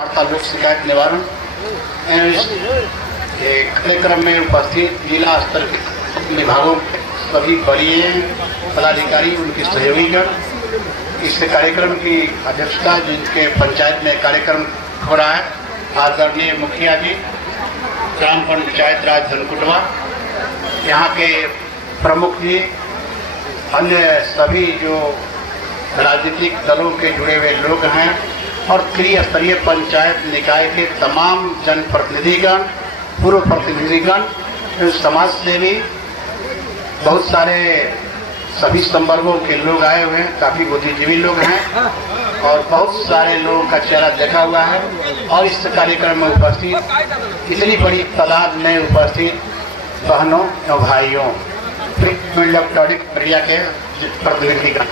वार्ता लोक शिकायत निवारण कार्यक्रम में उपस्थित जिला स्तर के विभागों के सभी वरीय पदाधिकारी, उनके सहयोगीगण, इस कार्यक्रम की अध्यक्षता जिनके पंचायत में कार्यक्रम हो रहा है, आदरणीय मुखिया जी, ग्राम पंचायत राज धनकुटवा, यहाँ के प्रमुख जी, अन्य सभी जो राजनीतिक दलों के जुड़े हुए लोग हैं और त्रिस्तरीय पंचायत निकाय के तमाम जनप्रतिनिधिगण, पूर्व प्रतिनिधिगण, समाज सेवी, बहुत सारे सभी संवर्गों के लोग आए हुए हैं, काफी बुद्धिजीवी लोग हैं और बहुत सारे लोगों का चेहरा देखा हुआ है। और इस कार्यक्रम में उपस्थित इतनी बड़ी तादाद में उपस्थित बहनों और भाइयों, प्रिंट इलेक्ट्रॉनिक मीडिया के प्रतिनिधिगण,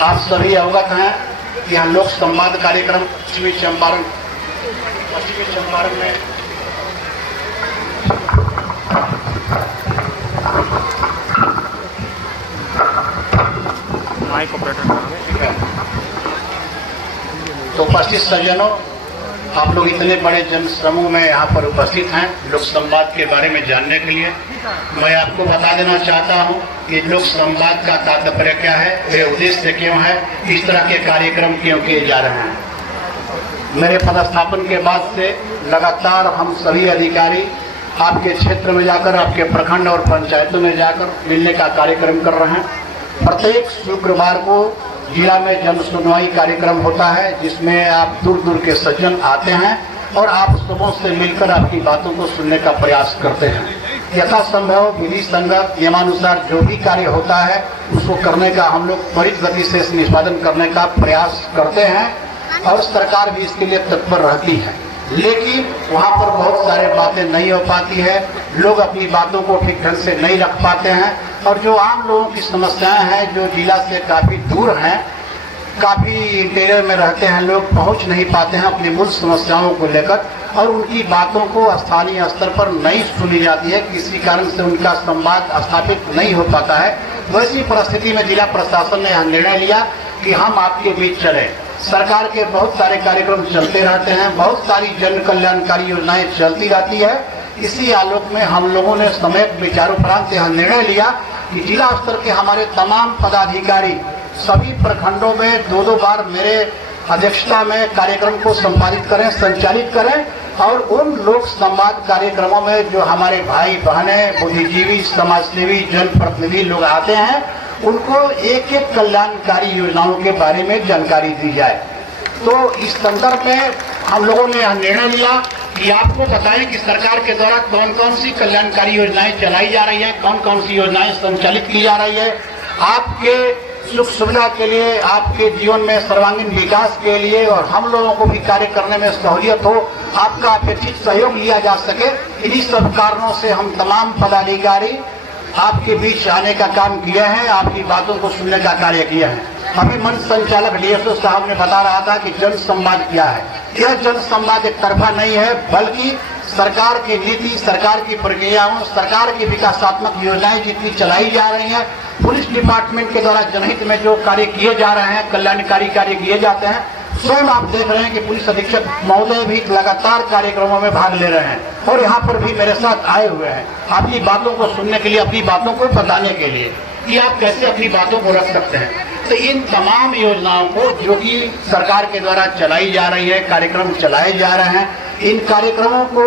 आप सभी अवगत हैं कि यहाँ लोक संवाद कार्यक्रम पश्चिमी चंपारण में माइक ऑपरेटर तो उपस्थित सज्जनों, आप लोग इतने बड़े जन समूह में यहाँ पर उपस्थित हैं लोक संवाद के बारे में जानने के लिए। मैं आपको बता देना चाहता हूँ कि लोक संवाद का तात्पर्य क्या है, वे उद्देश्य क्यों है, इस तरह के कार्यक्रम क्यों किए जा रहे हैं। मेरे पदस्थापन के बाद से लगातार हम सभी अधिकारी आपके क्षेत्र में जाकर, आपके प्रखंड और पंचायतों में जाकर मिलने का कार्यक्रम कर रहे हैं। प्रत्येक शुक्रवार को जिला में जन सुनवाई कार्यक्रम होता है, जिसमें आप दूर दूर के सज्जन आते हैं और आप सबों से मिलकर आपकी बातों को सुनने का प्रयास करते हैं। यथासंभव विधि संगत नियमानुसार जो भी कार्य होता है उसको करने का हम लोग त्वरित गति से निष्पादन करने का प्रयास करते हैं और सरकार भी इसके लिए तत्पर रहती है। लेकिन वहाँ पर बहुत सारे बातें नहीं हो पाती है, लोग अपनी बातों को ठीक ढंग से नहीं रख पाते हैं और जो आम लोगों की समस्याएं हैं, जो जिला से काफ़ी दूर हैं, काफ़ी इंटीरियर में रहते हैं, लोग पहुंच नहीं पाते हैं अपनी मूल समस्याओं को लेकर और उनकी बातों को स्थानीय स्तर पर नहीं सुनी जाती है, किसी कारण से उनका संवाद स्थापित नहीं हो पाता है। वैसी परिस्थिति में जिला प्रशासन ने यह निर्णय लिया कि हम आपके बीच चलें। सरकार के बहुत सारे कार्यक्रम चलते रहते हैं, बहुत सारी जन कल्याणकारी योजनाएं चलती रहती है। इसी आलोक में हम लोगों ने समय विचारोपरांत यह निर्णय लिया कि जिला स्तर के हमारे तमाम पदाधिकारी सभी प्रखंडों में दो बार मेरे अध्यक्षता में कार्यक्रम को संपादित करें, संचालित करें और उन लोक संवाद कार्यक्रमों में जो हमारे भाई बहनें, बुद्धिजीवी, समाजसेवी, जनप्रतिनिधि लोग आते हैं, उनको एक एक कल्याणकारी योजनाओं के बारे में जानकारी दी जाए। तो इस संदर्भ में हम लोगों ने यह निर्णय लिया कि आपको बताएं कि सरकार के द्वारा कौन कौन सी कल्याणकारी योजनाएं चलाई जा रही है, कौन कौन सी योजनाएं संचालित की जा रही है, आपके सुख सुविधा के लिए, आपके जीवन में सर्वांगीण विकास के लिए और हम लोगों को भी कार्य करने में सहूलियत हो, आपका अपेक्षित सहयोग लिया जा सके। इन्हीं सब कारणों से हम तमाम पदाधिकारी आपके बीच आने का काम किए हैं, आपकी बातों को सुनने का कार्य किया है। अभी मंच संचालक डीएसओ साहब ने बता रहा था कि जन संवाद क्या है। यह जन संवाद एक तरफा नहीं है, बल्कि सरकार की नीति, सरकार की प्रक्रियाओं, सरकार की विकासात्मक योजनाएं जितनी चलाई जा रही हैं, पुलिस डिपार्टमेंट के द्वारा जनहित में जो कार्य किए जा रहे हैं, कल्याणकारी कार्य किए जाते हैं, स्वयं आप देख रहे हैं कि पुलिस अधीक्षक महोदय भी लगातार कार्यक्रमों में भाग ले रहे हैं और यहाँ पर भी मेरे साथ आए हुए हैं अपनी बातों को सुनने के लिए, अपनी बातों को बताने के लिए कि आप कैसे अपनी बातों को रख सकते हैं। तो इन तमाम योजनाओं को जो कि सरकार के द्वारा चलाई जा रही है, कार्यक्रम चलाए जा रहे हैं, इन कार्यक्रमों को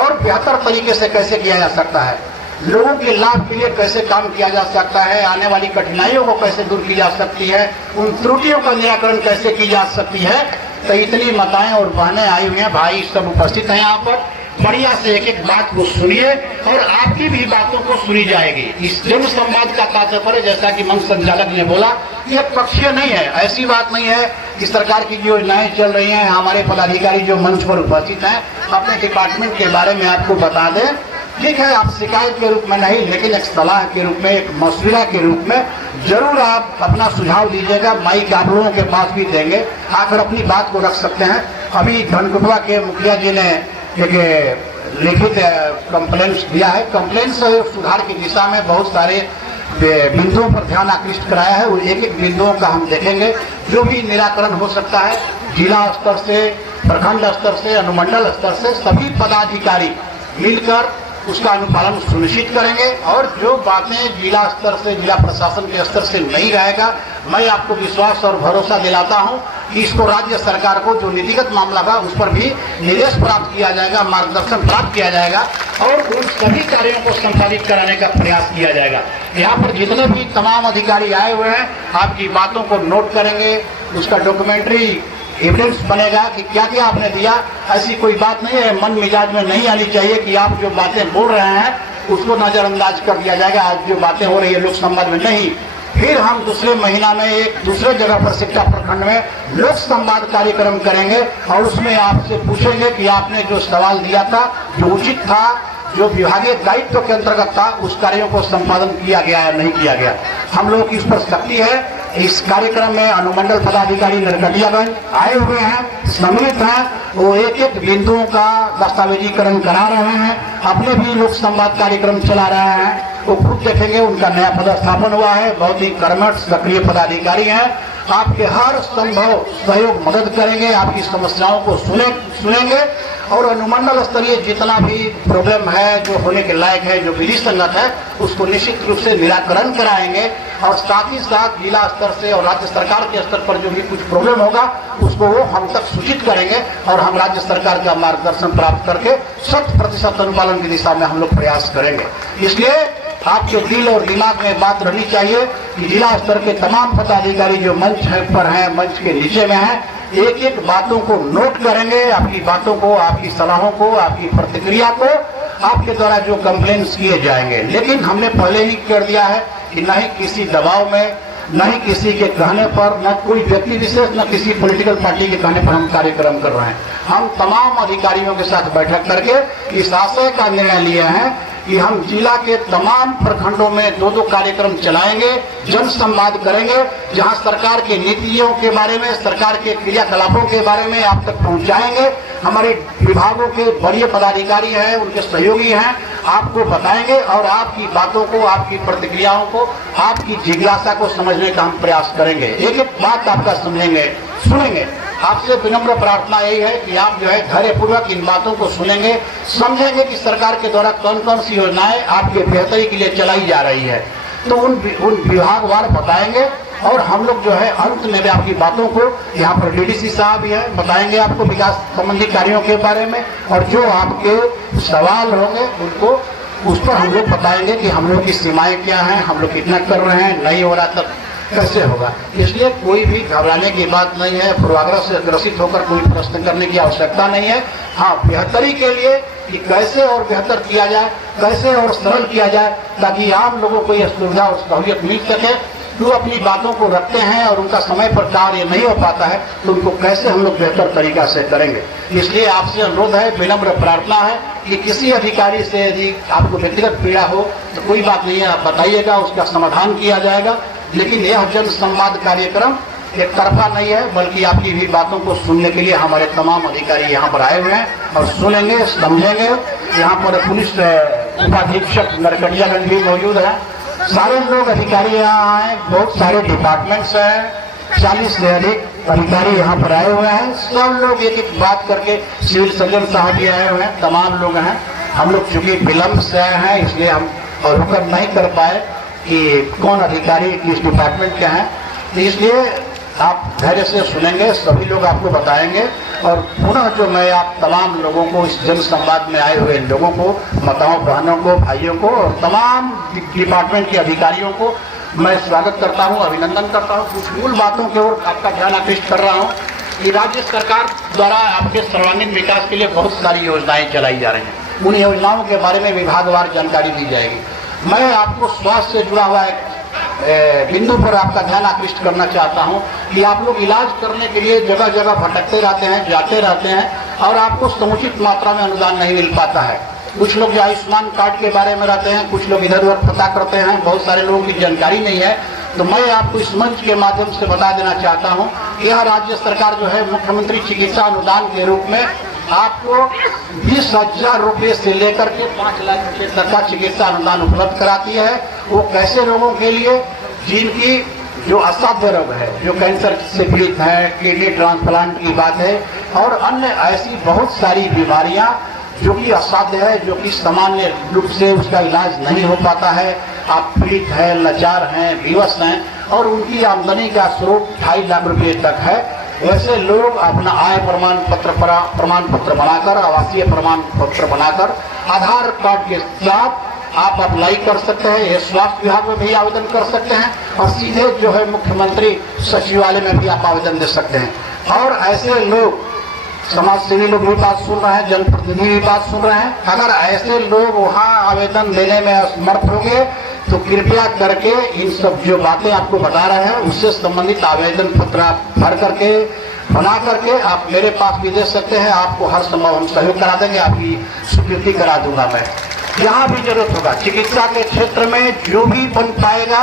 और बेहतर तरीके से कैसे किया जा सकता है, लोगों के लाभ के लिए कैसे काम किया जा सकता है, आने वाली कठिनाइयों को कैसे दूर की जा सकती है, उन त्रुटियों का निराकरण कैसे की जा सकती है। तो इतनी माताएं और बहनें आई हुई हैं, भाई सब उपस्थित हैं यहाँ पर, बढ़िया से एक एक बात को सुनिए और आपकी भी बातों को सुनी जाएगी। इस जन संवाद का तात्पर्य, जैसा कि मंच संचालक ने बोला, ये पक्षीय नहीं है। ऐसी बात नहीं है कि सरकार की जो योजनाएं चल रही हैं, हमारे पदाधिकारी जो मंच पर उपस्थित हैं अपने डिपार्टमेंट के बारे में आपको बता दें। ठीक है, आप शिकायत के रूप में नहीं, लेकिन एक सलाह के रूप में, एक मशवरा के रूप में जरूर आप अपना सुझाव दीजिएगा। माइक आप लोगों के पास भी देंगे, आकर अपनी बात को रख सकते हैं। अभी धनकुटवा के मुखिया जी ने एक लिखित कंप्लेंट्स दिया है। कंप्लेंट्स सुधार की दिशा में बहुत सारे बिंदुओं पर ध्यान आकृष्ट कराया है। वो एक एक बिंदुओं का हम देखेंगे, जो भी निराकरण हो सकता है जिला स्तर से प्रखंड स्तर से, अनुमंडल स्तर से सभी पदाधिकारी मिलकर उसका अनुपालन सुनिश्चित करेंगे। और जो बातें जिला स्तर से, जिला प्रशासन के स्तर से नहीं रहेगा, मैं आपको विश्वास और भरोसा दिलाता हूं कि इसको राज्य सरकार को जो नीतिगत मामला था उस पर भी निर्देश प्राप्त किया जाएगा, मार्गदर्शन प्राप्त किया जाएगा और उन सभी कार्यों को संपादित कराने का प्रयास किया जाएगा। यहाँ पर जितने भी तमाम अधिकारी आए हुए हैं आपकी बातों को नोट करेंगे, उसका डॉक्यूमेंट्री एविडेंस बनेगा कि क्या क्या आपने दिया। ऐसी कोई बात नहीं है, मन मिजाज में नहीं आनी चाहिए कि आप जो बातें बोल रहे हैं उसको नजरअंदाज कर दिया जाएगा। आज जो बातें हो रही है लोक संवाद में नहीं, फिर हम दूसरे महीना में एक दूसरे जगह पर सिकटा प्रखंड में लोक संवाद कार्यक्रम करेंगे और उसमें आपसे पूछेंगे कि आपने जो सवाल दिया था, जो उचित था, जो विभागीय दायित्व के अंतर्गत था, उस कार्यों को संपादन किया गया या नहीं किया गया। हम लोगों की इस पर शक्ति है। इस कार्यक्रम में अनुमंडल पदाधिकारी नरकटियागंज आए हुए हैं, सम्मिलित हैं, वो एक एक बिंदुओं का दस्तावेजीकरण करा रहे हैं, अपने भी लोक संवाद कार्यक्रम चला रहे हैं। वो खुद देखेंगे, उनका नया पदस्थापन हुआ है, बहुत ही कर्मठ सक्रिय पदाधिकारी हैं। आपके हर संभव सहयोग मदद करेंगे, आपकी समस्याओं को सुनेंगे और अनुमंडल स्तरीय जितना भी प्रॉब्लम है, जो होने के लायक है, जो विधि संगत है, उसको निश्चित रूप से निराकरण कराएंगे। और साथ ही साथ जिला स्तर से और राज्य सरकार के स्तर पर जो भी कुछ प्रॉब्लम होगा उसको वो हम तक सूचित करेंगे और हम राज्य सरकार का मार्गदर्शन प्राप्त करके 100% अनुपालन की दिशा में हम लोग प्रयास करेंगे। इसलिए आपके दिल और दिमाग में बात रहनी चाहिए कि जिला स्तर के तमाम पदाधिकारी जो मंच पर हैं, मंच के नीचे में हैं, एक एक बातों को नोट करेंगे, आपकी बातों को, आपकी सलाहों को, आपकी प्रतिक्रिया को, आपके द्वारा जो कंप्लेंट्स किए जाएंगे। लेकिन हमने पहले ही कर दिया है कि न ही किसी दबाव में, न ही किसी के कहने पर, न कोई व्यक्ति विशेष, न किसी पॉलिटिकल पार्टी के कहने पर हम कार्यक्रम कर रहे हैं। हम तमाम अधिकारियों के साथ बैठक करके इस आशय का निर्णय लिए हैं कि हम जिला के तमाम प्रखंडों में 2-2 कार्यक्रम चलाएंगे, जन संवाद करेंगे, जहां सरकार की नीतियों के बारे में, सरकार के क्रियाकलापों के बारे में आप तक पहुंचाएंगे। हमारे विभागों के वरीय पदाधिकारी हैं, उनके सहयोगी हैं, आपको बताएंगे और आपकी बातों को, आपकी प्रतिक्रियाओं को, आपकी जिज्ञासा को समझने का हम प्रयास करेंगे। एक एक बात आपका समझेंगे, सुनेंगे। आपसे विनम्र प्रार्थना यही है कि आप जो है धैर्यपूर्वक इन बातों को सुनेंगे, समझेंगे कि सरकार के द्वारा कौन कौन सी योजनाएं आपके बेहतरी के लिए चलाई जा रही है, तो उन विभागवार बताएंगे और हम लोग जो है अंत में भी आपकी बातों को, यहाँ पर डीडीसी साहब भी है, बताएंगे आपको विकास संबंधी कार्यों के बारे में और जो आपके सवाल होंगे उनको उस पर हम लोग बताएंगे कि हम लोग की सीमाएं क्या हैं, हम लोग कितना कर रहे हैं, नहीं हो रहा तब कैसे होगा। इसलिए कोई भी घबराने की बात नहीं है, पूर्वाग्रह से ग्रसित होकर कोई प्रश्न करने की आवश्यकता नहीं है। हाँ, बेहतरी के लिए कि कैसे और बेहतर किया जाए, कैसे और सरल किया जाए, ताकि आम लोगों को यह सुविधा और सहूलियत मिल सके। जो अपनी बातों को रखते हैं और उनका समय पर कार्य नहीं हो पाता है, तो उनको कैसे हम लोग बेहतर तरीका से करेंगे। इसलिए आपसे अनुरोध है, विनम्र प्रार्थना है कि किसी अधिकारी से यदि आपको व्यक्तिगत पीड़ा हो तो कोई बात नहीं है, आप बताइएगा, उसका समाधान किया जाएगा। लेकिन यह जन संवाद कार्यक्रम एक तरफा नहीं है, बल्कि आपकी भी बातों को सुनने के लिए हमारे तमाम अधिकारी यहाँ पर आए हुए हैं और सुनेंगे, समझेंगे। यहाँ पर पुलिस उपाधीक्षक नरकटियागंज भी मौजूद है, सारे लोग अधिकारी यहाँ आए, बहुत सारे डिपार्टमेंट्स हैं, 40 से अधिक अधिकारी यहाँ पर आए हुए हैं। सब लोग एक एक बात करके, सिविल सर्जन साहब भी आए हुए हैं, तमाम लोग हैं। हम लोग चूंकि विलम्ब से आए हैं इसलिए हम अवलोकन नहीं कर पाए कि कौन अधिकारी किस डिपार्टमेंट के हैं, तो इसलिए आप धैर्य से सुनेंगे, सभी लोग आपको बताएंगे। और पुनः जो मैं आप तमाम लोगों को, इस जन संवाद में आए हुए लोगों को, माताओं, बहनों को, भाइयों को और तमाम डिपार्टमेंट के अधिकारियों को मैं स्वागत करता हूं, अभिनंदन करता हूं। कुछ मूल बातों की ओर आपका ध्यान आकृष्ट कर रहा हूं कि राज्य सरकार द्वारा आपके सर्वांगीण विकास के लिए बहुत सारी योजनाएं चलाई जा रही हैं। उन योजनाओं के बारे में विभागवार जानकारी दी जाएगी। मैं आपको स्वास्थ्य से जुड़ा हुआ एक बिंदु पर आपका ध्यान आकृष्ट करना चाहता हूं कि आप लोग इलाज करने के लिए जगह जगह भटकते रहते हैं, जाते रहते हैं और आपको समुचित मात्रा में अनुदान नहीं मिल पाता है। कुछ लोग जो आयुष्मान कार्ड के बारे में रहते हैं, कुछ लोग इधर उधर पता करते हैं, बहुत सारे लोगों की जानकारी नहीं है। तो मैं आपको इस मंच के माध्यम से बता देना चाहता हूं कि यह राज्य सरकार जो है मुख्यमंत्री चिकित्सा अनुदान के रूप में आपको 20,000 रुपये से लेकर के 5 लाख रुपये तक का चिकित्सा अनुदान उपलब्ध कराती है। वो कैसे लोगों के लिए जिनकी जो असाध्य रोग है, जो कैंसर से पीड़ित है, किडनी ट्रांसप्लांट की बात है और अन्य ऐसी बहुत सारी बीमारियां जो कि असाध्य है, जो कि सामान्य रूप से उसका इलाज नहीं हो पाता है। आप पीड़ित हैं, लाचार हैं, विवश हैं और उनकी आमदनी का स्रोत 2.5 लाख रुपए तक है। वैसे लोग अपना आय प्रमाण पत्र बनाकर, आवासीय प्रमाण पत्र बनाकर, आधार कार्ड के साथ आप अप्लाई कर सकते हैं। ये स्वास्थ्य विभाग में भी आवेदन कर सकते हैं और सीधे जो है मुख्यमंत्री सचिवालय में भी आप आवेदन दे सकते हैं। और ऐसे लोग, समाज सेवी लोग भी बात सुन रहे हैं, जनप्रतिनिधि भी बात सुन रहे हैं, अगर ऐसे लोग वहाँ आवेदन देने में असमर्थ होंगे तो कृपया करके इन सब जो बातें आपको बता रहे हैं उससे संबंधित आवेदन पत्र आप भर करके, बना करके आप मेरे पास भी दे सकते हैं। आपको हर संभव हम सहयोग करा देंगे, आपकी स्वीकृति करा दूंगा मैं। जहाँ भी जरूरत होगा चिकित्सा के क्षेत्र में जो भी बन पाएगा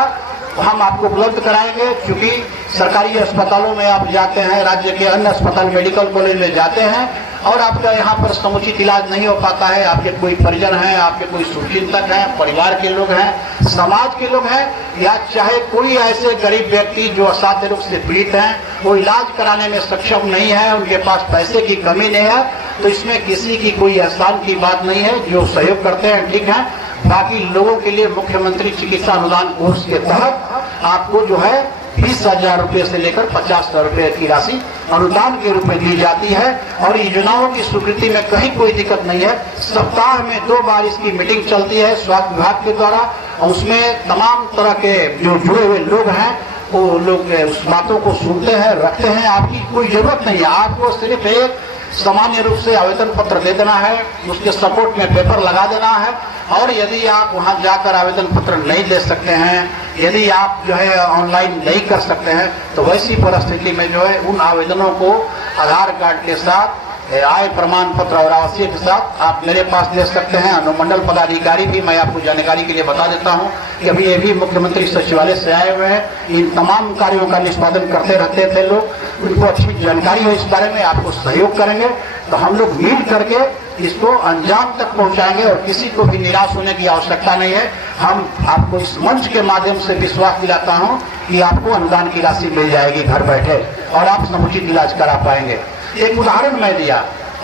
हम आपको उपलब्ध कराएंगे। क्योंकि सरकारी अस्पतालों में आप जाते हैं, राज्य के अन्य अस्पताल, मेडिकल कॉलेज में जाते हैं और आपका यहाँ पर समुचित इलाज नहीं हो पाता है। आपके कोई परिजन हैं, आपके कोई शुभचिंतक हैं, परिवार के लोग हैं, समाज के लोग हैं, या चाहे कोई ऐसे गरीब व्यक्ति जो असाध्य रोग से पीड़ित हैं, वो इलाज कराने में सक्षम नहीं है, उनके पास पैसे की कमी नहीं है, तो इसमें किसी की कोई एहसान की बात नहीं है। जो सहयोग करते हैं ठीक है। बाकी लोगों के लिए मुख्यमंत्री चिकित्सा अनुदान कोष के तहत आपको जो है 20,000 रुपये से लेकर 50,000 रुपये की राशि अनुदान के रूप में दी जाती है। और योजनाओं की स्वीकृति में कहीं कोई दिक्कत नहीं है। सप्ताह में 2 बार इसकी मीटिंग चलती है स्वास्थ्य विभाग के द्वारा और उसमें तमाम तरह के जो जुड़े हुए लोग हैं वो लोग उस बातों को सुनते हैं, रखते हैं। आपकी कोई जरूरत नहीं है, आपको सिर्फ एक सामान्य रूप से आवेदन पत्र दे देना है, उसके सपोर्ट में पेपर लगा देना है। और यदि आप वहां जाकर आवेदन पत्र नहीं दे सकते हैं, यदि आप जो है ऑनलाइन नहीं कर सकते हैं, तो वैसी परिस्थिति में जो है उन आवेदनों को आधार कार्ड के साथ, आय प्रमाण पत्र और आवासीय के साथ आप मेरे पास दे सकते हैं। अनुमंडल पदाधिकारी भी, मैं आपको जानकारी के लिए बता देता हूं कि अभी ये भी मुख्यमंत्री सचिवालय से आए हुए हैं, इन तमाम कार्यों का निष्पादन करते रहते थे लोग, उनको अच्छी जानकारी है इस बारे में, आपको सहयोग करेंगे तो हम लोग मिल करके इसको अंजाम तक पहुंचाएंगे और किसी को भी निराश होने की आवश्यकता नहीं है। हम आपको इस मंच के माध्यम से विश्वास दिलाता हूं कि आपको अनुदान की राशि मिल जाएगी घर बैठे और आप समुचित इलाज करा पाएंगे। एक उदाहरण मैं दिया,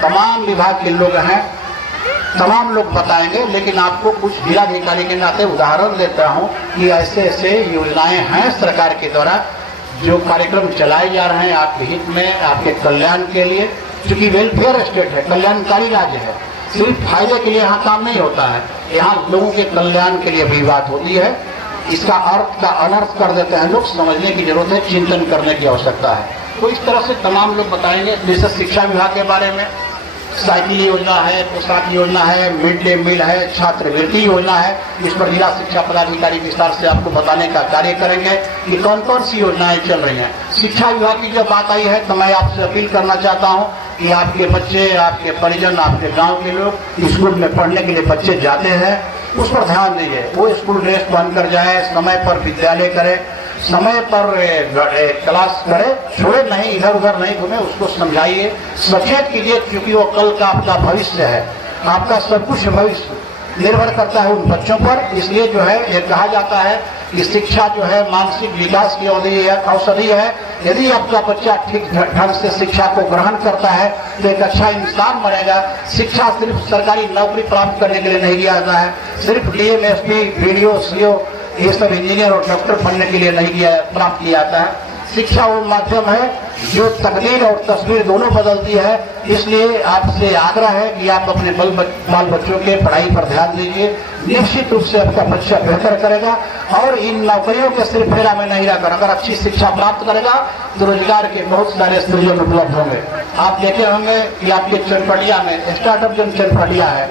तमाम विभाग के लोग हैं, तमाम लोग बताएंगे, लेकिन आपको कुछ जिलाधिकारी के नाते उदाहरण देता हूं कि ऐसे ऐसे योजनाएं हैं सरकार के द्वारा, जो कार्यक्रम चलाए जा रहे हैं आपके हित में, आपके कल्याण के लिए। चूंकि वेलफेयर स्टेट है, कल्याणकारी राज्य है, सिर्फ फायदे के लिए यहाँ काम नहीं होता है, यहाँ लोगों के कल्याण के लिए भी बात होती है। इसका अर्थ का अनर्थ कर देते हैं लोग, समझने की जरूरत है, चिंतन करने की आवश्यकता है। तो इस तरह से तमाम लोग बताएंगे। जैसे शिक्षा विभाग के बारे में साइकिल योजना है, पोशाक योजना है, मिड डे मील है, छात्रवृत्ति योजना है, इस पर जिला शिक्षा पदाधिकारी विस्तार से आपको बताने का कार्य करेंगे कि कौन कौन सी योजनाएं चल रही हैं। शिक्षा विभाग की जब बात आई है तो मैं आपसे अपील करना चाहता हूं कि आपके बच्चे, आपके परिजन, आपके गांव के लोग स्कूल में पढ़ने के लिए बच्चे जाते हैं, उस पर ध्यान दीजिए। वो स्कूल ड्रेस पहन कर जाए, समय पर विद्यालय करे, समय पर क्लास करे, छोड़े नहीं, इधर उधर नहीं घूमे, उसको समझाइए, सचेत कीजिए, क्योंकि वो कल का आपका भविष्य है। आपका सब कुछ भविष्य निर्भर करता है उन बच्चों पर। इसलिए जो है ये कहा जाता है कि शिक्षा जो है मानसिक विकास की औषधि है। यदि आपका बच्चा ठीक ढंग से शिक्षा को ग्रहण करता है तो एक अच्छा इंसान बनेगा। शिक्षा सिर्फ सरकारी नौकरी प्राप्त करने के लिए नहीं दिया जाता है, सिर्फ डीएम, एसपी, बीडीओ, सीओ, ये सब इंजीनियर और डॉक्टर बनने के लिए नहीं प्राप्त किया जाता है। शिक्षा वो माध्यम है जो तकदीर और तस्वीर दोनों बदलती है। इसलिए आपसे आग्रह है कि आप अपने बाल बच्चों के पढ़ाई पर ध्यान दीजिए। निश्चित रूप से आपका बच्चा बेहतर करेगा और इन नौकरियों के सिर्फ फेरा में नहीं रहकर अगर अच्छी शिक्षा प्राप्त करेगा तो रोजगार के बहुत सारे सृजन उपलब्ध होंगे। आप देखे होंगे कि आपके चनपटिया में स्टार्टअप जो चनपटिया है,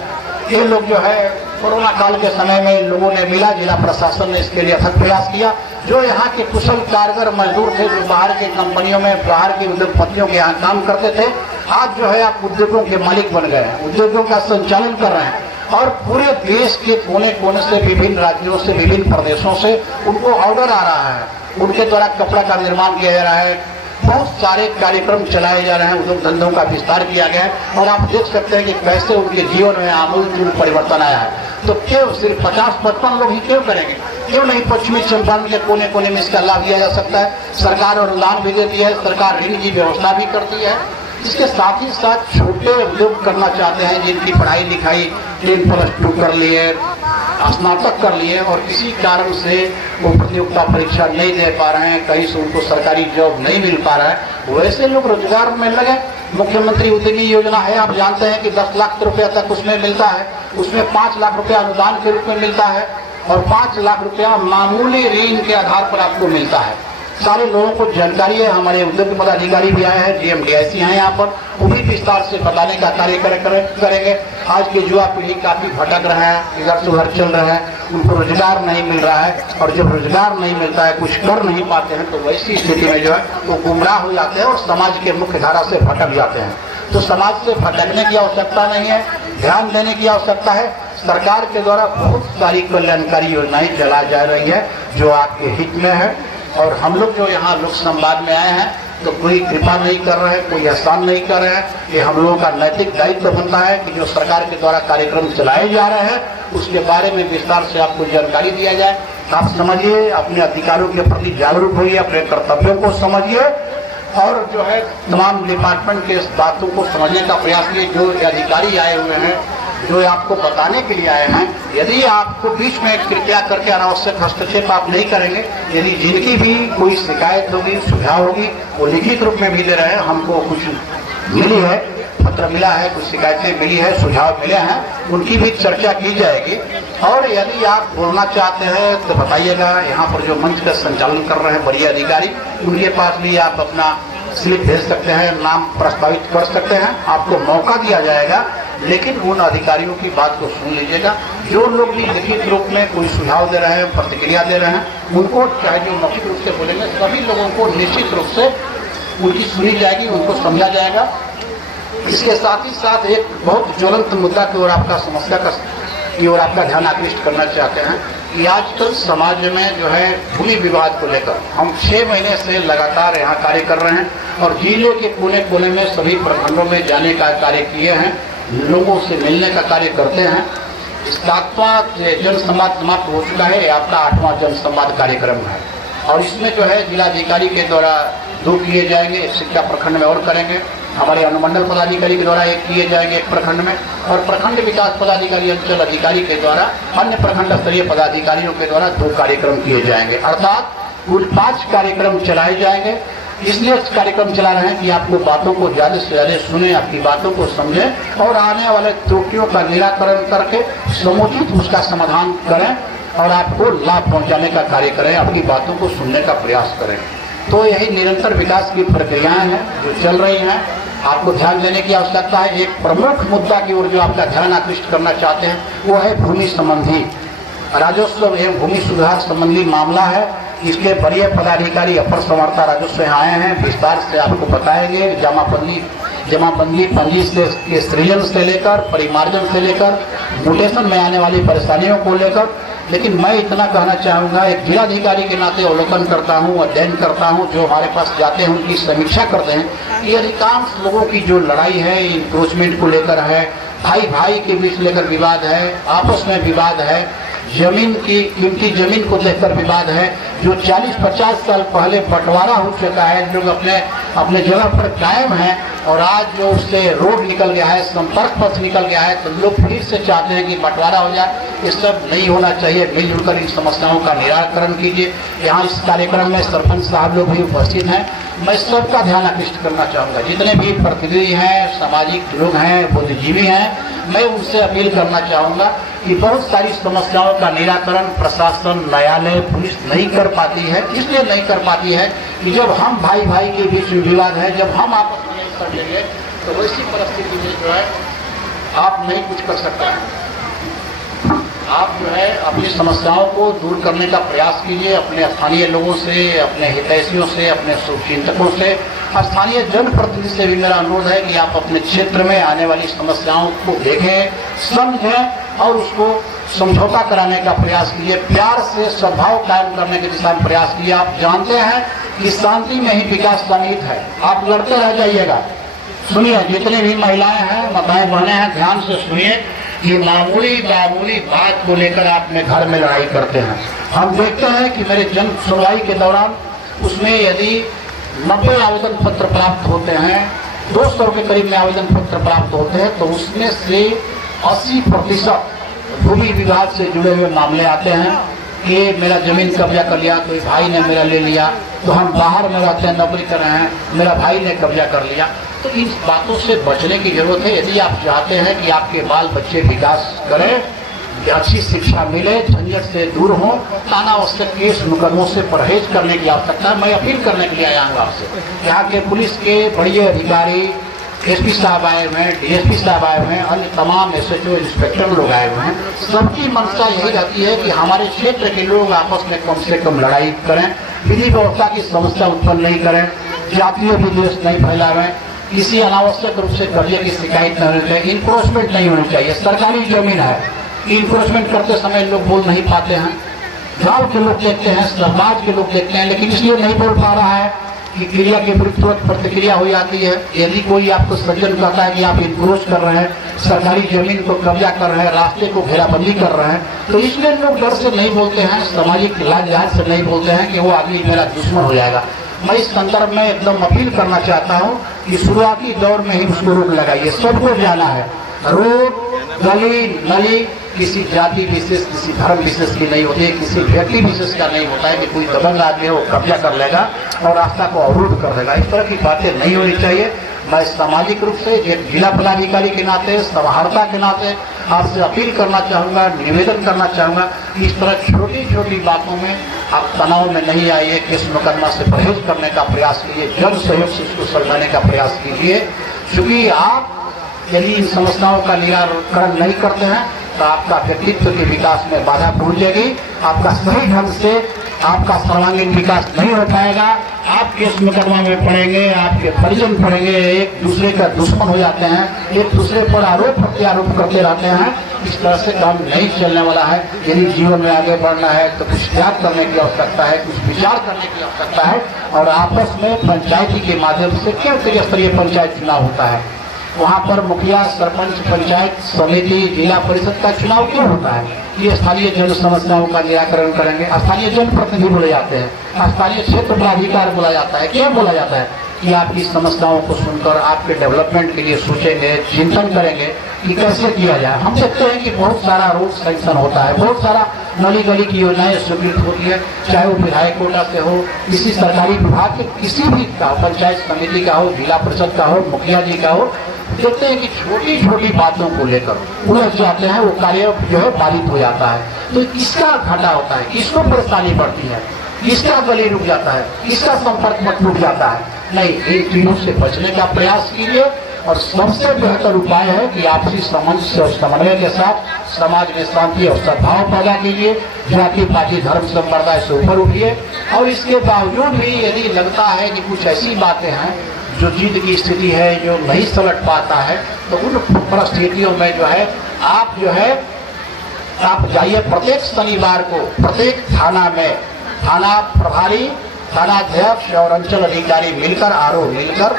ये लोग जो है कोरोना काल के समय में लोगों ने मिला, जिला प्रशासन ने इसके लिए अथक प्रयास किया। जो यहाँ के कुशल कारगर मजदूर थे, जो बाहर के कंपनियों में, बाहर के उद्योगपतियों के यहाँ काम करते थे, आज जो है आप उद्योगों के मालिक बन गए हैं, उद्योगों का संचालन कर रहे हैं और पूरे देश के कोने कोने से, विभिन्न राज्यों से, विभिन्न प्रदेशों से उनको ऑर्डर आ रहा है। उनके द्वारा कपड़ा का निर्माण किया जा रहा है, बहुत सारे कार्यक्रम चलाए जा रहे हैं, उद्योग धंधों का विस्तार किया गया है और आप देख सकते हैं कि कैसे उनके जीवन में आमूल परिवर्तन आया है। तो क्यों सिर्फ 50-55 लोग ही क्यों करेंगे? क्यों नहीं पश्चिमी चंपारण के कोने कोने में इसका लाभ लिया जा सकता है। सरकार अनुदान भी देती है, सरकार ऋण की व्यवस्था भी करती है। इसके साथ ही साथ छोटे उद्योग करना चाहते हैं जिनकी पढ़ाई लिखाई 10+2 कर लिए, स्नातक कर लिए और किसी कारण से वो प्रतियोगिता परीक्षा नहीं दे पा रहे हैं, कहीं से उनको सरकारी जॉब नहीं मिल पा रहा है, वैसे लोग रोजगार में लगे। मुख्यमंत्री उद्यमी योजना है, आप जानते हैं कि 10 लाख रुपया तक उसमें मिलता है, उसमें 5 लाख रुपया अनुदान के रूप में मिलता है और 5 लाख रुपया मामूली ऋण के आधार पर आपको मिलता है। सारे लोगों को जानकारी है। हमारे उद्योग पदाधिकारी भी आए हैं, GMDIC हैं यहाँ पर, वो भी विस्तार से बताने का कार्य करेंगे। आज की युवा पीढ़ी काफी भटक रहा है, इधर से उधर चल रहा है, उनको रोजगार नहीं मिल रहा है और जब रोजगार नहीं मिलता है, कुछ कर नहीं पाते हैं, तो वैसी स्थिति में जो है वो गुमराह हो जाते हैं और समाज के मुख्य धारा से भटक जाते हैं। तो समाज से भटकने की आवश्यकता नहीं है, ध्यान देने की आवश्यकता है। सरकार के द्वारा बहुत सारी कल्याणकारी योजनाएं चलाई जा रही है जो आपके हित में है और हम लोग जो यहाँ लोक संवाद में आए हैं तो कोई कृपा नहीं कर रहे हैं, कोई एहसान नहीं कर रहे हैं। ये हम लोगों का नैतिक दायित्व बनता है कि जो सरकार के द्वारा कार्यक्रम चलाए जा रहे हैं उसके बारे में विस्तार से आपको जानकारी दिया जाए। आप समझिए, अपने अधिकारों के प्रति जागरूक होइए, अपने कर्तव्यों को समझिए और जो है तमाम डिपार्टमेंट के बातों को समझने का प्रयास कीजिए। जो अधिकारी आए हुए हैं, जो आपको बताने के लिए आए हैं, यदि आपको बीच में कृपया करके अनावश्यक हस्तक्षेप आप नहीं करेंगे, यदि जिनकी भी कोई शिकायत होगी, सुझाव होगी, वो लिखित रूप में भी दे रहे हैं, हमको कुछ मिली है, पत्र मिला है, कुछ शिकायतें मिली है, सुझाव मिले हैं, उनकी भी चर्चा की जाएगी। और यदि आप बोलना चाहते हैं तो बताइएगा। यहाँ पर जो मंच का संचालन कर रहे हैं बड़े अधिकारी, उनके पास भी आप अपना स्लिप भेज सकते हैं, नाम प्रस्तावित कर सकते हैं, आपको मौका दिया जाएगा। लेकिन उन अधिकारियों की बात को सुन लीजिएगा। जो लोग भी लिखित रूप में कोई सुझाव दे रहे हैं, प्रतिक्रिया दे रहे हैं, उनको चाहे जो मौखिक रूप से बोलेंगे, सभी लोगों को निश्चित रूप से उनकी सुनी जाएगी, उनको समझा जाएगा। इसके साथ ही साथ एक बहुत ज्वलंत मुद्दा की ओर आपका समस्या की ओर आपका ध्यान आकृष्ट करना चाहते हैं कि आजकल समाज में जो है भूमि विवाद को लेकर हम 6 महीने से लगातार यहाँ कार्य कर रहे हैं और जिले के कोने कोने में सभी प्रखंडों में जाने का कार्य किए हैं, लोगों से मिलने का कार्य करते हैं। 7वां जन संवाद समाप्त हो चुका है, आपका 8वां जन संवाद कार्यक्रम है और इसमें जो है जिलाधिकारी के द्वारा 2 किए जाएंगे, एक शिक्षा प्रखंड में और करेंगे, हमारे अनुमंडल पदाधिकारी के द्वारा 1 किए जाएंगे एक प्रखंड में और प्रखंड विकास पदाधिकारी अंचल अधिकारी के द्वारा अन्य प्रखंड स्तरीय पदाधिकारियों के द्वारा 2 कार्यक्रम किए जाएंगे। अर्थात कुल 5 कार्यक्रम चलाए जाएंगे। इसलिए कार्यक्रम चला रहे हैं कि आपको बातों को ज्यादा से ज्यादा सुने, आपकी बातों को समझें और आने वाले त्रुटियों का निराकरण करके समुचित उसका समाधान करें और आपको लाभ पहुंचाने का कार्य करें, आपकी बातों को सुनने का प्रयास करें। तो यही निरंतर विकास की प्रक्रियाएं हैं जो चल रही हैं, आपको ध्यान देने की आवश्यकता है। एक प्रमुख मुद्दा की ओर जो आपका ध्यान आकृष्ट करना चाहते हैं वो है भूमि संबंधी राजस्व एवं भूमि सुधार संबंधी मामला है। इसके वरीय पदाधिकारी अपर संवाददाता राजस्व आए हैं, विस्तार से आपको बताएंगे। जमाबंदी पंजी के सृजन से लेकर परिमार्जन से लेकर म्यूटेशन में आने वाली परेशानियों को लेकर। लेकिन मैं इतना कहना चाहूँगा, एक जिलाधिकारी के नाते अवलोकन करता हूँ, अध्ययन करता हूँ, जो हमारे पास जाते हैं उनकी समीक्षा करते हैं कि अधिकांश लोगों की जो लड़ाई है इंक्रोचमेंट को लेकर है, भाई भाई के बीच लेकर विवाद है, आपस में विवाद है, जमीन की कीमती जमीन को लेकर विवाद है, जो 40-50 साल पहले बंटवारा हो चुका है, लोग अपने जगह पर कायम हैं और आज जो उससे रोड निकल गया है, संपर्क पथ निकल गया है, तो लोग फिर से चाहते हैं कि बंटवारा हो जाए। ये सब नहीं होना चाहिए। मिलजुल कर इन समस्याओं का निराकरण कीजिए। यहाँ इस कार्यक्रम में सरपंच साहब लोग भी उपस्थित हैं। मैं सबका ध्यान आकृष्ट करना चाहूँगा, जितने भी प्रतिनिधि हैं, सामाजिक लोग हैं, बुद्धिजीवी हैं, मैं उनसे अपील करना चाहूँगा कि बहुत सारी समस्याओं का निराकरण प्रशासन, न्यायालय, पुलिस नहीं कर पाती है। इसलिए नहीं कर पाती है कि जब हम भाई भाई के बीच विवाद है, जब हम आपस में कर लेंगे तो वैसी परिस्थिति में जो है आप नहीं कुछ कर सकते हैं। आप जो है अपनी समस्याओं को दूर करने का प्रयास कीजिए, अपने स्थानीय लोगों से, अपने हितैषियों से, अपने शुभचिंतकों से, स्थानीय जनप्रतिनिधि से भी मेरा अनुरोध है कि आप अपने क्षेत्र में आने वाली समस्याओं को देखें, समझें और उसको समझौता कराने का प्रयास कीजिए। प्यार से सद्भाव कायम करने की दिशा में प्रयास कीजिए। आप जानते हैं कि शांति में ही विकास सन्निहित है। आप लड़ते रह जाइएगा। सुनिए, जितनी भी महिलाएं हैं, माताएं बहनें हैं, ध्यान से सुनिए। ये मामूली बात को लेकर आप अपने घर में लड़ाई करते हैं। हम देखते हैं कि मेरे जन सुनवाई के दौरान उसमें यदि 90 आवेदन पत्र प्राप्त होते हैं, 200 के करीब में आवेदन पत्र प्राप्त होते हैं, तो उसमें से 80% भूमि विवाद से जुड़े हुए मामले आते हैं कि मेरा जमीन कब्जा कर लिया, कोई भाई ने मेरा ले लिया, तो हम बाहर में रहते हैं, नौकरी कर रहे हैं, मेरा भाई ने कब्जा कर लिया। तो इन बातों से बचने की जरूरत है। यदि आप चाहते हैं कि आपके बाल बच्चे विकास करें, अच्छी शिक्षा मिले, झंझट से दूर हो, अनावश्यक केस मुकदमों से परहेज करने की आवश्यकता है। मैं अपील करने के लिए आया हूँ आपसे। यहाँ के पुलिस के बड़े अधिकारी, एसपी साहब आए हुए हैं, डीएसपी साहब आए हुए हैं, अन्य तमाम एसएचओ इंस्पेक्टर लोग आए हुए हैं। सबकी मंशा यही रहती है कि हमारे क्षेत्र के लोग आपस में कम से कम लड़ाई करें, विधि व्यवस्था की समस्या उत्पन्न नहीं करें, जातीय विद्वेष नहीं फैलावें, किसी अनावश्यक रूप से कब्जे की शिकायत नहीं होनी चाहिए, इन्क्रोचमेंट नहीं होनी चाहिए। सरकारी जमीन है, इन्क्रोचमेंट करते समय लोग बोल नहीं पाते हैं, गांव के लोग देखते हैं, समाज के लोग देखते हैं, लेकिन इसलिए नहीं बोल पा रहा है कि क्रिया के विरुद्ध तुरंत प्रतिक्रिया हो जाती है। यदि कोई आपको सज्जन कहता है कि आप इन्क्रोच कर रहे हैं, सरकारी जमीन को कब्जा कर रहे हैं, रास्ते को घेराबंदी कर रहे हैं, तो इसलिए लोग डर से नहीं बोलते हैं, सामाजिक लाज से नहीं बोलते हैं कि वो आदमी मेरा दुश्मन हो जाएगा। मैं इस संदर्भ में एकदम अपील करना चाहता हूँ कि शुरुआती दौर में ही उसको रोक लगाइए। सबको जाना है, रोड गली नली किसी जाति विशेष, किसी धर्म विशेष की नहीं होती है, किसी व्यक्ति विशेष का नहीं होता है कि कोई दबंग आदमी है वो कब्जा कर लेगा और रास्ता को अवरुद्ध कर देगा। इस तरह की बातें नहीं होनी चाहिए। मैं सामाजिक रूप से एक जिला पदाधिकारी के नाते, समाहर्ता के नाते आपसे अपील करना चाहूँगा, निवेदन करना चाहूँगा कि इस तरह छोटी छोटी बातों में आप तनाव में नहीं आइए, केस मुकदमा से परहेज करने का प्रयास कीजिए, जन सहयोग से इसको सुलझाने का प्रयास कीजिए। क्योंकि आप यदि इन समस्याओं का निराकरण नहीं करते हैं तो आपका व्यक्तित्व के विकास में बाधा पहुंचेगी, आपका सही ढंग से आपका सर्वांगीण विकास नहीं हो पाएगा, आप केस मुकदमा में पड़ेंगे, आपके परिजन पड़ेंगे, एक दूसरे का दुश्मन हो जाते हैं, एक दूसरे पर आरोप प्रत्यारोप करते रहते हैं। इस तरह से काम नहीं चलने वाला है। यदि जीवन में आगे बढ़ना है तो कुछ त्याग करने की आवश्यकता है, कुछ विचार करने की आवश्यकता है और आपस में पंचायती के माध्यम से क्यों त्रिस्तरीय पंचायत चुनाव होता है, वहाँ पर मुखिया, सरपंच, पंचायत समिति, जिला परिषद का चुनाव क्यों होता है? ये स्थानीय जन समस्याओं का निराकरण करेंगे। स्थानीय जनप्रतिनिधि बोले जाते हैं, स्थानीय क्षेत्र प्राधिकार बोला जाता है। क्यों बोला जाता है? कि आपकी समस्याओं को सुनकर आपके डेवलपमेंट के लिए सोचेंगे, चिंतन करेंगे कि कैसे किया जाए। हम देखते हैं कि बहुत सारा रोड सैंक्शन होता है, बहुत सारा नली गली की योजनाएं स्वीकृत होती है, चाहे वो विधायक कोटा से हो, किसी सरकारी विभाग के किसी भी का, पंचायत समिति का हो, जिला परिषद का हो, मुखिया जी का हो। देखते हैं कि छोटी छोटी बातों को लेकर उलझ जाते हैं, वो कार्य जो है बाधित हो जाता है। तो किसका घाटा होता है, किसको परेशानी बढ़ती है, किसका गली रुक जाता है, किसका संपर्क मत टूट जाता है? नहीं, इन चीजों से बचने का प्रयास कीजिए और सबसे बेहतर उपाय है कि आपसी सामंजस्य और समन्वय के साथ समाज में शांति और सद्भाव पैदा कीजिए, जाति पाति धर्म संप्रदाय से ऊपर उठिए। और इसके बावजूद भी यदि लगता है कि कुछ ऐसी बातें हैं जो जीत की स्थिति है, जो नहीं सलट पाता है, तो उन परिस्थितियों में जो है आप जाइए प्रत्येक शनिवार को प्रत्येक थाना में थाना प्रभारी, थानाध्यक्ष और अंचल अधिकारी मिलकर मिलकर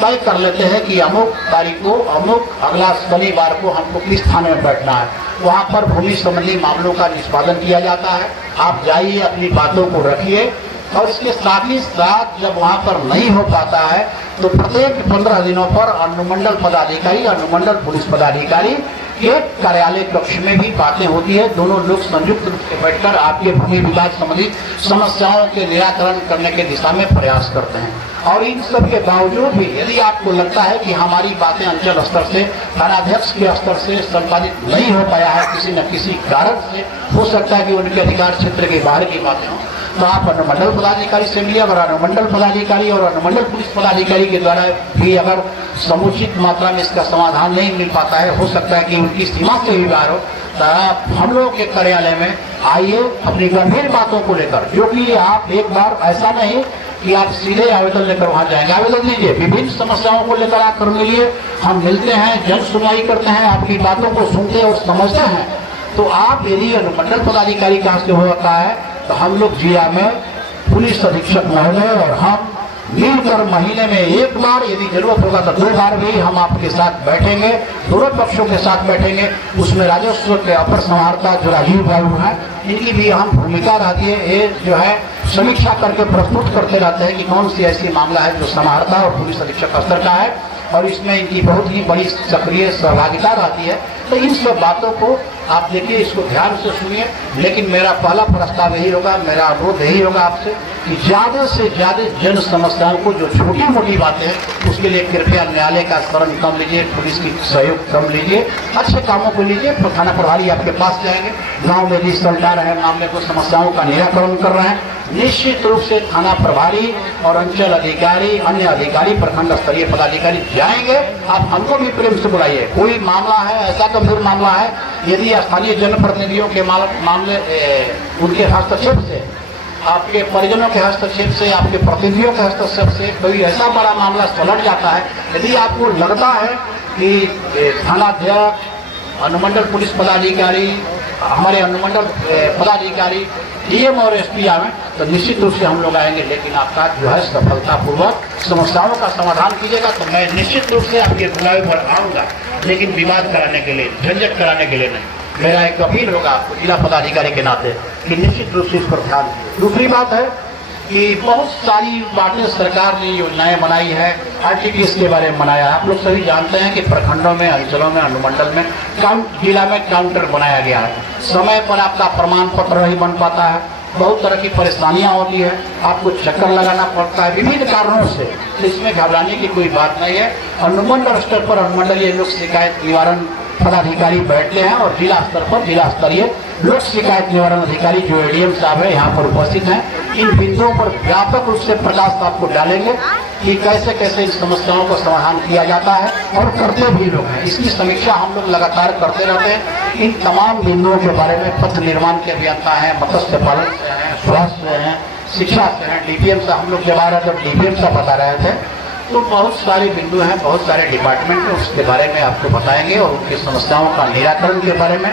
तय कर लेते हैं कि अमुक तारीख को, अमुक अगला शनिवार को हमको किस थाने में बैठना है। वहाँ पर भूमि संबंधी मामलों का निष्पादन किया जाता है। आप जाइए, अपनी बातों को रखिए और इसके साथ ही साथ जब वहाँ पर नहीं हो पाता है तो प्रत्येक 15 दिनों पर अनुमंडल पदाधिकारी, अनुमंडल पुलिस पदाधिकारी के कार्यालय कक्ष में भी बातें होती है। दोनों लोग संयुक्त रूप से बैठकर आपके भूमि विवाद संबंधी समस्याओं के निराकरण करने के दिशा में प्रयास करते हैं। और इन सब के बावजूद भी यदि आपको लगता है कि हमारी बातें अंचल स्तर से, थानाध्यक्ष के स्तर से संपादित नहीं हो पाया है किसी न किसी कारण से, हो सकता है कि उनके अधिकार क्षेत्र के बाहर की बातें हों, तो आप अनुमंडल पदाधिकारी से मिलिए। अगर अनुमंडल पदाधिकारी और अनुमंडल पुलिस पदाधिकारी के द्वारा भी अगर समुचित मात्रा में इसका समाधान नहीं मिल पाता है, हो सकता है कि उनकी सीमा से भी बाहर हो, तो आप हम लोग के कार्यालय में आइए अपनी गंभीर बातों को लेकर। जो कि आप एक बार ऐसा नहीं कि आप सीधे आवेदन लेकर वहां जाएंगे, आवेदन दीजिए, विभिन्न समस्याओं को लेकर आकर मिलिए, हम मिलते हैं, जन सुनवाई करते हैं, आपकी बातों को सुनते और समझते हैं। तो आप यदि अनुमंडल पदाधिकारी कहाँ से होता है तो हम लोग जिला में पुलिस अधीक्षक महोदय और हम मिलकर महीने में एक बार, यदि जरूरत होगा तो 2 बार भी हम आपके साथ बैठेंगे, दोनों पक्षों के साथ बैठेंगे। उसमें राजस्व के अपर संवाहर्ता जो राजीव बाबू हैं, इनकी भी अहम भूमिका रहती है। ये जो है समीक्षा करके प्रस्तुत करते रहते हैं कि कौन सी ऐसी मामला है जो समाहर्ता और पुलिस अधीक्षक स्तर का है, और इसमें इनकी बहुत ही बड़ी सक्रिय सहभागिता रहती है। तो इन सब बातों को आप देखिए, इसको ध्यान से सुनिए। लेकिन मेरा पहला प्रस्ताव यही होगा, मेरा अनुरोध यही होगा आपसे कि ज़्यादा से ज़्यादा जन समस्याओं को, जो छोटी मोटी बातें हैं, उसके लिए कृपया न्यायालय का शरण कम लीजिए, पुलिस की सहयोग कम लीजिए, अच्छे कामों को लीजिए। थाना प्रभारी आपके पास जाएंगे, गाँव में भी सलटा रहे हैं, मामले को, समस्याओं का निराकरण कर रहे हैं। निश्चित रूप से थाना प्रभारी और अंचल अधिकारी, अन्य अधिकारी, प्रखंड स्तरीय पदाधिकारी जाएंगे। आप हमको भी प्रेम से बुलाइए। कोई मामला है, ऐसा गंभीर मामला है, यदि स्थानीय जनप्रतिनिधियों के मामले उनके हस्तक्षेप से, आपके परिजनों के हस्तक्षेप से, आपके प्रतिनिधियों के हस्तक्षेप से कोई ऐसा बड़ा मामला सुलझ जाता है, यदि आपको लगता है कि थानाध्यक्ष, अनुमंडल पुलिस पदाधिकारी, हमारे अनुमंडल पदाधिकारी, डीएम और एसपी आवे, तो निश्चित रूप से हम लोग आएंगे। लेकिन आपका जो है सफलतापूर्वक समस्याओं का समाधान कीजिएगा, तो मैं निश्चित रूप से आपके बुलावे पर आऊँगा, लेकिन विवाद कराने के लिए, झंझट कराने के लिए नहीं। मेरा एक अपील होगा आपको जिला पदाधिकारी के नाते कि निश्चित रूप से इस पर ध्यान दीजिए। दूसरी बात है कि बहुत सारी बातें सरकार ने योजनाएं बनाई है, आरटीपीएस के बारे में बनाया है। आप लोग सभी जानते हैं कि प्रखंडों में, अंचलों में, अनुमंडल में, जिला में काउंटर बनाया गया है। समय पर आपका प्रमाण पत्र नहीं बन पाता है, बहुत तरह की परेशानियां होती है, आपको चक्कर लगाना पड़ता है विभिन्न कारणों से। तो इसमें घबराने की कोई बात नहीं है। अनुमंडल स्तर पर अनुमंडलीय लोक शिकायत निवारण पदाधिकारी बैठते हैं, और जिला स्तर पर जिला स्तरीय लोक शिकायत निवारण अधिकारी जो एडीएम साहब है यहाँ पर उपस्थित हैं। इन बिंदुओं पर व्यापक रूप से प्रकाश आपको डालेंगे कि कैसे कैसे इन समस्याओं का समाधान किया जाता है, और करते भी लोग हैं। इसकी समीक्षा हम लोग लगातार करते रहते हैं। इन तमाम बिंदुओं के बारे में पथ निर्माण के अभियंता हैं, मत्स्य पालन से हैं, स्वास्थ्य से हैं, शिक्षा से हैं, डीपीएम से हम लोग जब आ रहे थे, डीपीएम से बता रहे थे। तो बहुत सारे बिंदु हैं, बहुत सारे डिपार्टमेंट हैं, उसके बारे में आपको बताएंगे, और उनकी समस्याओं का निराकरण के बारे में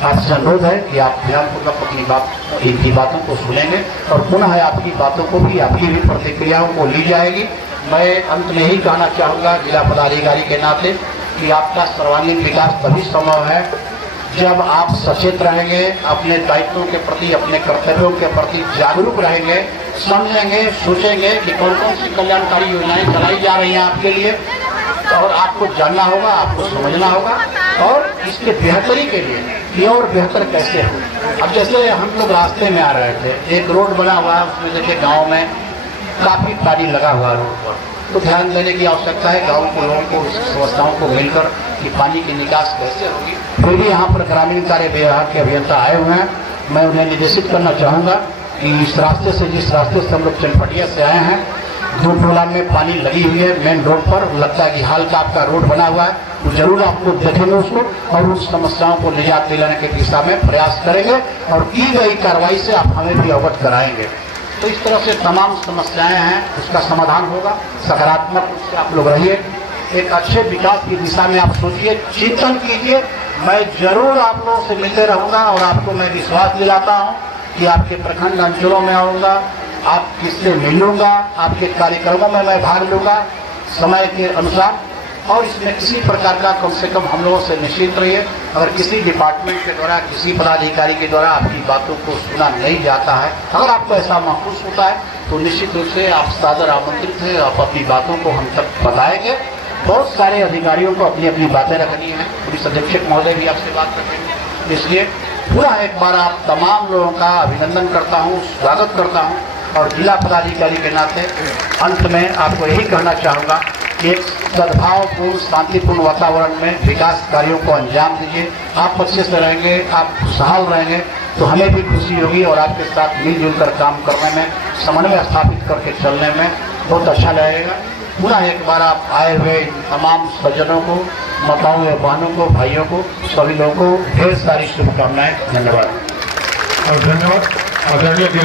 आपसे अनुरोध है कि आप ध्यानपूर्वक अपनी इनकी बातों को सुनेंगे, और पुनः आपकी बातों को भी, आपकी भी प्रतिक्रियाओं को ली जाएगी। मैं अंत में ही कहना चाहूँगा जिला पदाधिकारी के नाते कि आपका सर्वांगीण विकास तभी संभव है जब आप सचेत रहेंगे, अपने दायित्वों के प्रति, अपने कर्तव्यों के प्रति जागरूक रहेंगे, समझेंगे, सोचेंगे कि कौन कौन सी कल्याणकारी योजनाएं चलाई जा रही हैं आपके लिए, और आपको जानना होगा, आपको समझना होगा, और इसके बेहतरी के लिए ये और बेहतर कैसे हो। अब जैसे हम लोग रास्ते में आ रहे थे, एक रोड बना हुआ है, उसमें देखिए गाँव में काफ़ी पानी लगा हुआ है रोड पर, तो ध्यान देने की आवश्यकता है गाँव के लोगों को, समस्याओं को मिलकर कि पानी की निकास कैसे होगी। फिर भी यहाँ पर ग्रामीण कार्य विभाग के अभियंता आए हुए हैं, मैं उन्हें निर्देशित करना चाहूँगा कि इस रास्ते से, जिस रास्ते से हम लोग चनपटिया से आए हैं, 2 टोला में पानी लगी हुई है मेन रोड पर, लगता है कि हाल का आपका रोड बना हुआ है, तो जरूर आप लोग देखेंगे उसको, और उस समस्याओं को निजात दिलाने के दिशा में प्रयास करेंगे, और की गई कार्रवाई से आप हमें भी अवगत कराएंगे। तो इस तरह से तमाम समस्याएं हैं, उसका समाधान होगा। सकारात्मक रूप से आप लोग रहिए, एक अच्छे विकास की दिशा में आप सोचिए, चिंतन कीजिए। मैं जरूर आप लोगों से मिलते रहूँगा, और आपको मैं विश्वास दिलाता हूँ कि आपके प्रखंड अंचलों में आऊँगा, आप किससे मिलूँगा, आपके कार्यक्रमों में मैं भाग लूँगा समय के अनुसार, और इसमें किसी प्रकार का कम से कम हम लोगों से निश्चित रहिए। अगर किसी डिपार्टमेंट के द्वारा, किसी पदाधिकारी के द्वारा आपकी बातों को सुना नहीं जाता है, अगर आपको ऐसा महसूस होता है, तो निश्चित रूप से आप सादर आमंत्रित हैं, आप अपनी बातों को हम तक बताएंगे। बहुत सारे अधिकारियों को अपनी अपनी बातें रखनी है, पुलिस अधीक्षक महोदय भी आपसे बात रखेंगे। इसलिए पूरा एक बार आप तमाम लोगों का अभिनंदन करता हूँ, स्वागत करता हूँ, और जिला पदाधिकारी के नाते अंत में आपको यही कहना चाहूँगा कि एक सद्भावपूर्ण, शांतिपूर्ण वातावरण में विकास कार्यों को अंजाम दीजिए। आप अच्छे से रहेंगे, आप खुशहाल रहेंगे, तो हमें भी खुशी होगी, और आपके साथ मिलजुल कर काम करने में, समन्वय स्थापित करके चलने में बहुत अच्छा लगेगा। पूरा एक बार आप आए हुए तमाम सज्जनों को, माताओं या बहनों को, भाइयों को, सभी लोगों को ढेर सारी शुभकामनाएं। धन्यवाद। और धन्यवाद आदरणीय